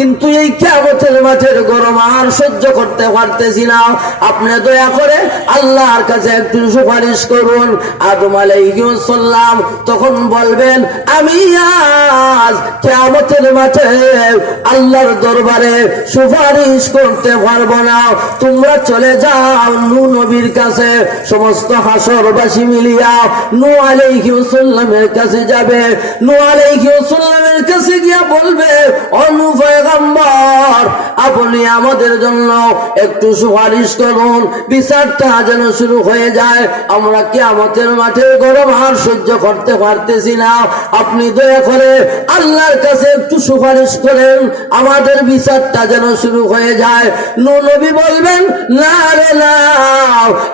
কিন্তু এই কিয়ামতের মাঠের গরম আর সহ্য করতে পারতেছি না, আপনি দয়া করে আল্লাহর কাছে একটু সুপারিশ করুন। আদম আলাইহিস সালাম তখন বলবেন, আমি আজ কিয়ামতের মাঠে আল্লাহর দরবারে সুপারিশ করতে পারবো না, তোমরা চলে যাও নূহ নবীর কাছে। সমস্ত হাসরবাসী মিলিয়া নূহ আলাইহিস সালামের কাছে যাবে। নূহ আলাইহিস সালামের কাছে গিয়া বলবে, ও নূহ পয়গম্বর, আপনি আমাদের জন্য একটু সুপারিশ করুন, বিচারটা যেন শুরু হয়ে যায়। আমরা কিয়ামতের মাঠে গরম আর সহ্য করতে পারতেছি না, আপনি দয়া করে আল্লাহর কাছে একটু সুপারিশ করেন, আমাদের বিচারটা যেন শুরু হয়ে যায়। নূহ নবী বলবেন, না রে না,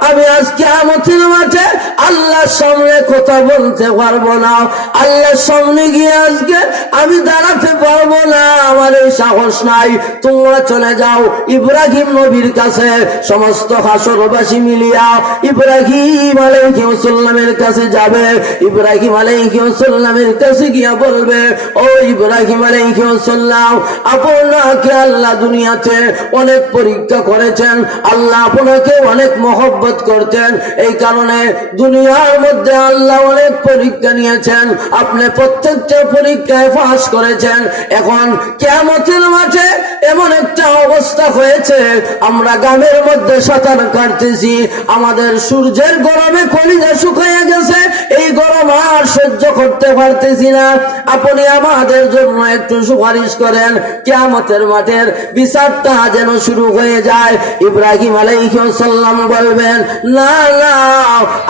আমি আজ কিয়ামতের মাঠে আল্লাহর সামনে কথা বলতে পারবো না, আল্লাহর সামনে গিয়ে আজকে আমি দাঁড়াতে পারবো না, আমার এই সাহস নাই, তোমরা চলে যাও ইব্রাহিম নবীর কাছে। সমস্ত হাসরবাসী মিলিয়া ইব্রাহিম আলাইহিস সালামের কাছে যাবে। ইব্রাহিম আলাইহিস সালামের কাছে গিয়া বলবে, ও ইব্রাহিম আলাইহিস সালাম, আপনাকে আল্লাহ দুনিয়াতে অনেক পরীক্ষা করেছেন, আল্লাহ আপনাকে অনেক মহব্বত করতেন, এই কারণে দুনিয়ার মধ্যে আল্লাহ অনেক পরীক্ষা নিয়েছেন, আপনি প্রত্যেকটা পরীক্ষায় পাস করেছেন। এখন কিয়ামতের মাঠে এমন একটা অবস্থা হয়েছে, আমরা গ্রামের মধ্যে সাঁতার কাটতেছি, আমাদের সূর্যের গরমে কলিজা শুকিয়ে গেছে, এই গরম আর সহ্য করতে পারতেছি না, আপনি আমাদের জন্য একটু সুপারিশ করেন, কিয়ামতের মাঠের বিচারটা যেন শুরু হয়ে যায়। ইব্রাহিম আলাইহিস সালাম বলবেন, না না,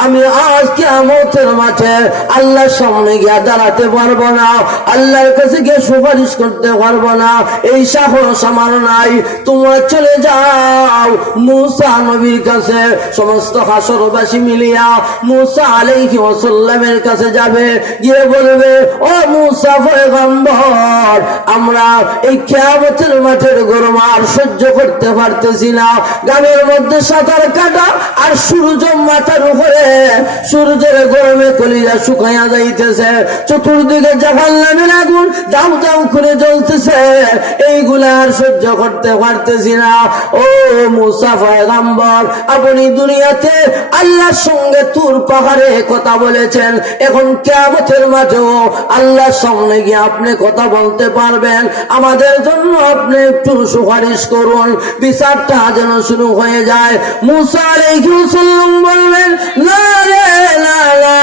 আমি আজ কিয়ামতের মাঠে আল্লাহর সামনে গিয়ে দাঁড়াতে পারবো না, আল্লাহর কাছে গিয়ে সুপারিশ করতে পারবো না, এই সাহস আমার নাই, তোমরা চলে যাও মূসা নবীর কাছে। সমস্ত হাসরবাসী মিলিয়া মূসা আলাইহিস সালামের কাছে যাবে, গিয়ে বলবে, ও মূসা পয়গম্বর, আমরা এই কিয়ামতের মাঠের গরম আর সহ্য করতে পারতেছি না, গ্রামের মধ্যে সাঁতার কাটা আর সূর্য মাথার উপরে, সূর্যের গরমে কলিজা শুকাইয়া যাইতেছে, চতুর্দিকে জাহান্নামের আগুন দাউ দাউ করে জ্বলতেছে, এইগুলা আর সহ্য করতে পারতেছি না। ও মূসা পয়গম্বর, আপনি দুনিয়াতে আল্লাহর সঙ্গে তুর পাহাড়ে কথা বলেছেন, এখন কিয়ামতের মাঠেও আল্লাহর সামনে গিয়ে আপনি কথা বলতে পারবেন, আমাদের জন্য আপনি একটু সুপারিশ করুন, বিচারটা যেন শুরু হয়ে যায়। মূসা আলাইহিস সালাম বলবেন, না রে না না,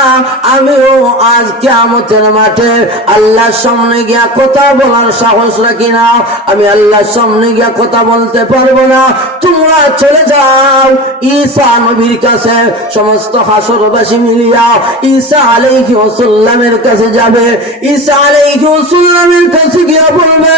আমিও আজ কিয়ামতের মাঠে আল্লাহর সামনে গিয়া কথা বলার সাহস রাখি না, আমি আল্লাহর সামনে গিয়া কথা বলতে পারবো না, তোমরা চলে যাও ঈসা নবীর কাছে। সমস্ত হাসরবাসী মিলিয়া ঈসা আলাইহিস সালামের কাছে যাবে। ঈসা আলাইহিস সালামের কাছে গিয়া বলবে,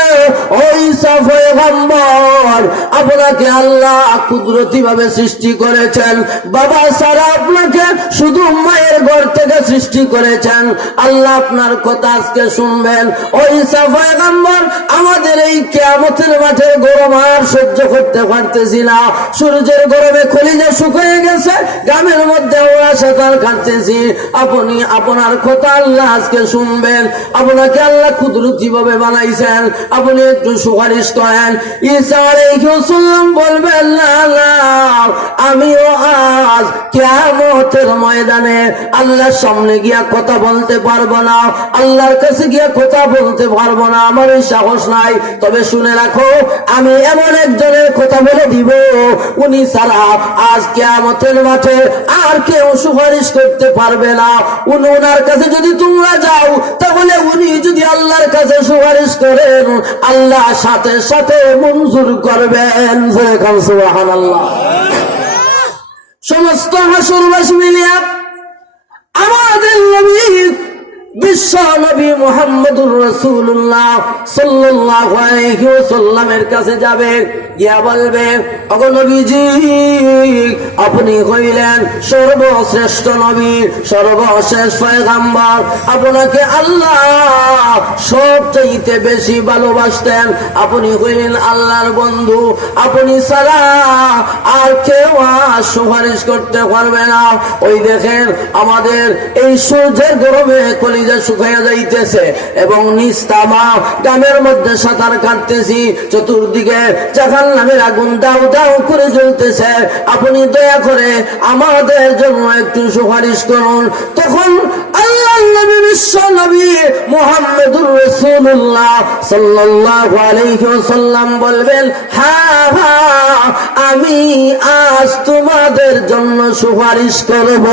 ও ঈসা পয়গম্বর, আপনাকে আল্লাহ কুদরতি ভাবে সৃষ্টি করেছেন, বাবা সারা আপনাকে শুধু মায়ের ঘর থেকে সৃষ্টি করেছেন, আল্লাহ আপনার কথা আজকে শুনবেন। ও ঈসা পয়গম্বর, আমাদের এই কিয়ামতের মাঠে গরম আর সহ্য করতে পারতেছি না, সূর্যের গরমে কলিজা শুকিয়ে গেছে, গ্রামের মধ্যে ওরা সাঁতার কাটতেছি, আপনি আপনার কথা আল্লাহ আজকে শুনবেন, আপনাকে আল্লাহ কুদরতি ভাবে বানাইছেন, আপনি একটু সুপারিশ করেন। ঈসা আলাইহিস সালাম বলবেন, না না, আমিও আজ কিয়ামতের ময়দানে আল্লাহর সামনে গিয়া কথা বলতে পারবো না, আল্লাহর কাছে গিয়া কথা বলতে পারবো না, আমার এই সাহস নাই, তবে শুনে রাখো, আমি এমন একজনের কথা বলে দিব, উনি ছাড়া আজ কিয়ামতের মাঠে আর কেউ সুপারিশ করতে পারবে না, উনার কাছে যদি তোমরা যাও, তাহলে উনি যদি আল্লাহর কাছে সুপারিশ করেন, আল্লাহ সাথে সাথে মঞ্জুর করবেন। সুবহানাল্লাহ। সমস্ত হাসরবাসী মিলিয়া আমাদের নবী বিশ্ব নবী মুহাম্মদুর রাসূলুল্লাহ সাল্লাল্লাহু আলাইহি ওয়াসাল্লামের কাছে যাবে, গিয়া বলবে, ওগো নবীজি, আপনি হইলেন সর্বশ্রেষ্ঠ নবী, সর্বশেষ পয়গম্বর, আপনাকে আল্লাহ সবচাইতে বেশি ভালোবাসতেন, আপনি হইলেন আল্লাহর বন্ধু, আপনি ছাড়া আর কেউ সুপারিশ করতে পারবে না। ওই দেখেন আমাদের এই সূর্যের গরমে কলিজা কলিজা শুকাইয়া যাইতেছে এবং নিস্তামা গ্রামের মধ্যে সাঁতার কাটতেছি, চতুর্দিকে জাহান্নামের আগুন দাউ দাউ করে জ্বলতেছে, আপনি দয়া করে আমাদের জন্য একটু সুপারিশ করুন। তখন আল্লাহর নবী, বিশ্ব নবী মুহাম্মদুর রাসূলুল্লাহ সাল্লাল্লাহু আলাইহি ওয়াসাল্লাম বলবেন, হ্যাঁ হ্যাঁ, আমি আজ তোমাদের জন্য সুপারিশ করব।